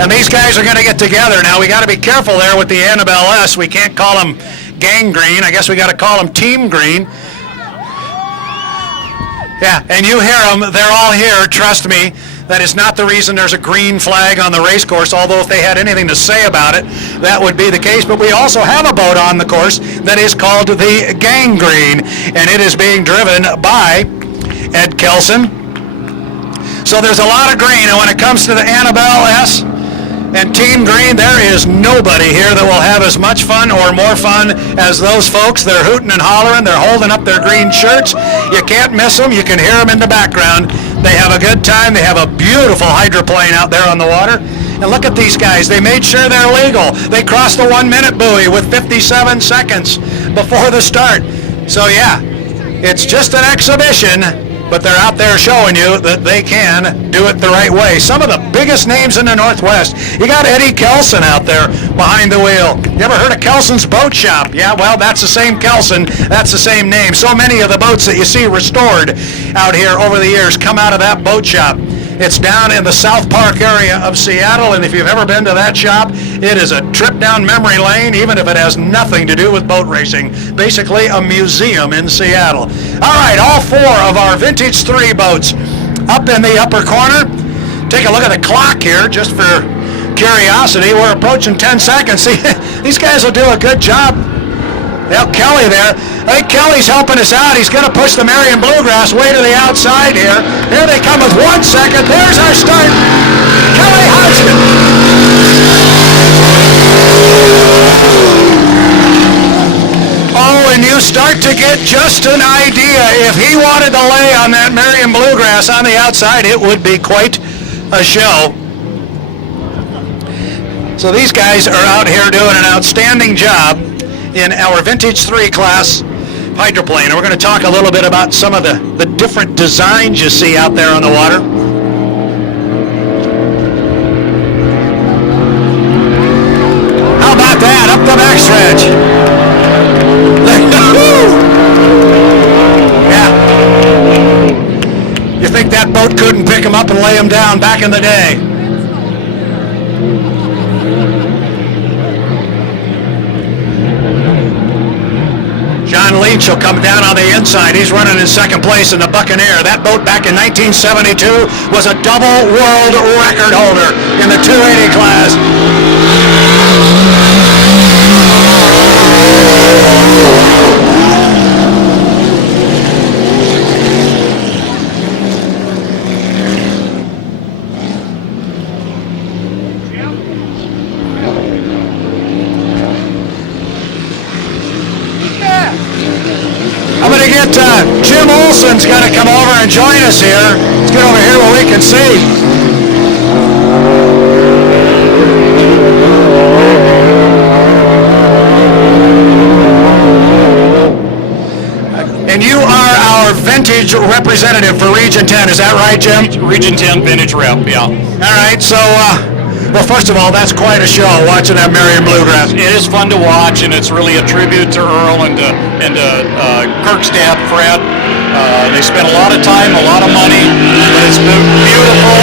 And these guys are going to get together. Now, we got to be careful there with the Annabelle S. We can't call them Gang Green. I guess we got to call them Team Green. Yeah, and you hear them. They're all here, trust me. That is not the reason there's a green flag on the race course, although if they had anything to say about it, that would be the case. But we also have a boat on the course that is called the Gang Green, and it is being driven by Ed Kelson. So there's a lot of green, and when it comes to the Annabelle S and Team Green, there is nobody here that will have as much fun or more fun as those folks. They're hooting and hollering. They're holding up their green shirts. You can't miss them. You can hear them in the background. They have a good time. They have a beautiful hydroplane out there on the water. And look at these guys. They made sure they're legal. They crossed the 1 minute buoy with 57 seconds before the start. So yeah, it's just an exhibition, but they're out there showing you that they can do it the right way. Some of the biggest names in the Northwest. You got Eddie Kelson out there behind the wheel. You ever heard of Kelson's Boat Shop? Yeah, well, that's the same Kelson. That's the same name. So many of the boats that you see restored out here over the years come out of that boat shop. It's down in the South Park area of Seattle, and if you've ever been to that shop, it is a trip down memory lane, even if it has nothing to do with boat racing. Basically a museum in Seattle. All right, all four of our Vintage 3 boats up in the upper corner. Take a look at the clock here, just for curiosity. We're approaching 10 seconds. See, these guys will do a good job. Now Kelly there. I think Kelly's helping us out. He's going to push the Marion Bluegrass way to the outside here. Here they come with 1 second. There's our start. Kelly Hodgman. Oh, and you start to get just an idea. If he wanted to lay on that Marion Bluegrass on the outside, it would be quite a show. So these guys are out here doing an outstanding job in our Vintage 3 class hydroplane. And we're going to talk a little bit about some of the different designs you see out there on the water. How about that? Up the backstretch. Yeah. You think that boat couldn't pick him up and lay him down back in the day? John Leach will come down on the inside. He's running in second place in the Buccaneer. That boat back in 1972 was a double world record holder in the 280 class. Jim Olson's got to come over and join us here. Let's get over here where we can see. And you are our vintage representative for Region 10. Is that right, Jim? Region 10 vintage rep, yeah. All right, so well, first of all, that's quite a show, watching that Marion Bluegrass. It is fun to watch, and it's really a tribute to Earl and to Kirk's dad, Fred. They spent a lot of time, a lot of money, but it's beautiful,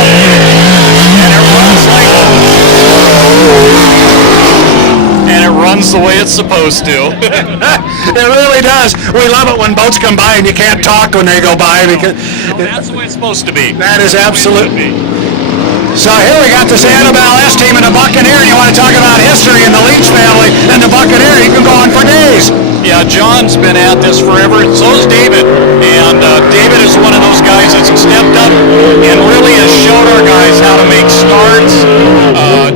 and it runs the way it's supposed to. It really does. We love it when boats come by and you can't talk when they go by. Because that's the way it's supposed to be. That is absolutely. So here we got this Annabelle S team in the Buccaneer, and you want to talk about history in the Leach family and the Buccaneer, you can go on for days. Yeah, John's been at this forever, so is David. And David is one of those guys that's stepped up and really has showed our guys how to make starts,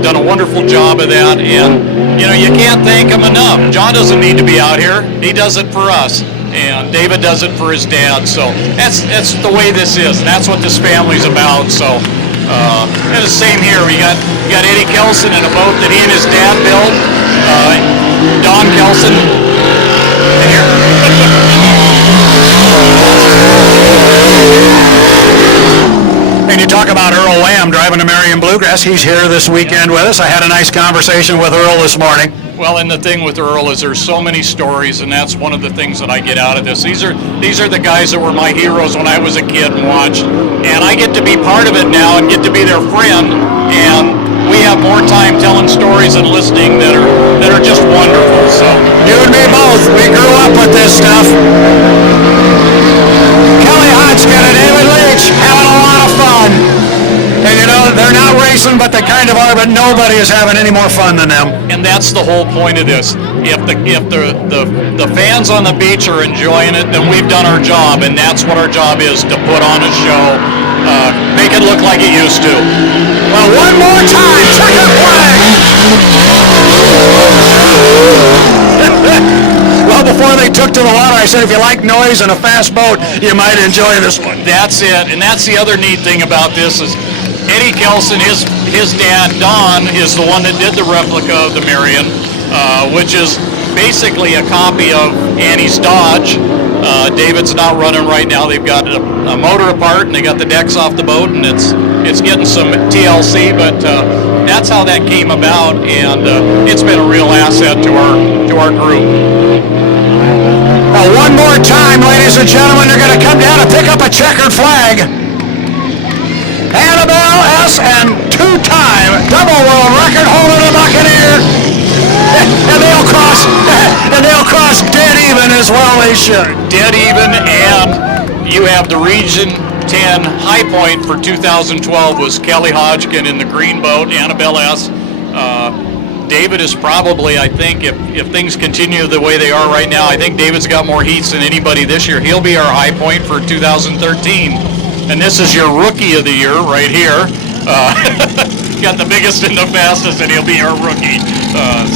done a wonderful job of that, and you know, you can't thank him enough. John doesn't need to be out here. He does it for us. And David does it for his dad. So that's the way this is, and that's what this family's about. So and the same here. You got Eddie Kelson in a boat that he and his dad built. Don Kelson. And here. And you talk about Earl Lamb driving a Marion Bluegrass. He's here this weekend with us. I had a nice conversation with Earl this morning. Well, and the thing with Earl is there's so many stories, and that's one of the things that I get out of this. These are the guys that were my heroes when I was a kid and watched, and I get to be part of it now and get to be their friend. And we have more time telling stories and listening that are just wonderful. So You and me both. We grew up with this stuff. Kelly Hodgkin and David Leach having a lot of fun. And you know, they're not racing, but they kind of are, but nobody is having any more fun than them. and that's the whole point of this. If the fans on the beach are enjoying it, then we've done our job, and that's what our job is, to put on a show, make it look like it used to. Well, one more time, checkered flag! Well, before they took to the water, I said if you like noise and a fast boat, you might enjoy this one. That's it, and that's the other neat thing about this is Eddie Kelson, his dad Don, is the one that did the replica of the Marion, which is basically a copy of Annie's Dodge. David's not running right now. They've got a motor apart, and they got the decks off the boat, and it's getting some TLC, but that's how that came about, and it's been a real asset to our group. Well, one more time, ladies and gentlemen, they're going to come down and pick up a checkered flag. Annabelle S. and two-time double world record holder, the Buccaneer. And they'll cross dead even as well. They should. Dead even, and you have the Region 10 high point for 2012 was Kelly Hodgkin in the green boat, Annabelle S. David is probably, I think, if things continue the way they are right now, I think David's got more heats than anybody this year. He'll be our high point for 2013. And this is your rookie of the year right here. Got the biggest and the fastest, and he'll be our rookie.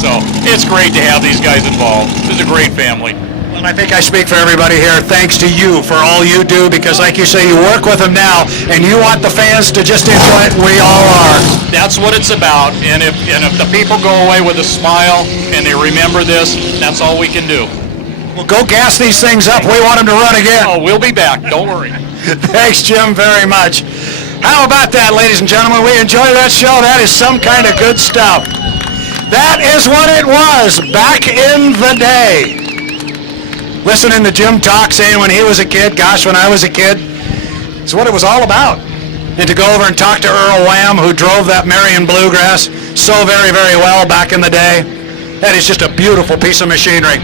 So it's great to have these guys involved. It's a great family. And I think I speak for everybody here. Thanks to you for all you do, because like you say, you work with them now, and you want the fans to just enjoy it. We all are. That's what it's about. And if the people go away with a smile and they remember this, that's all we can do. Well, go gas these things up. We want them to run again. Oh, we'll be back. Don't worry. Thanks, Jim, very much. How about that, ladies and gentlemen? We enjoy that show. That is some kind of good stuff. That is what it was back in the day. Listening to Jim talk, saying when he was a kid, gosh, when I was a kid, it's what it was all about. And to go over and talk to Earl Wham, who drove that Marion Bluegrass so very, very well back in the day, that is just a beautiful piece of machinery.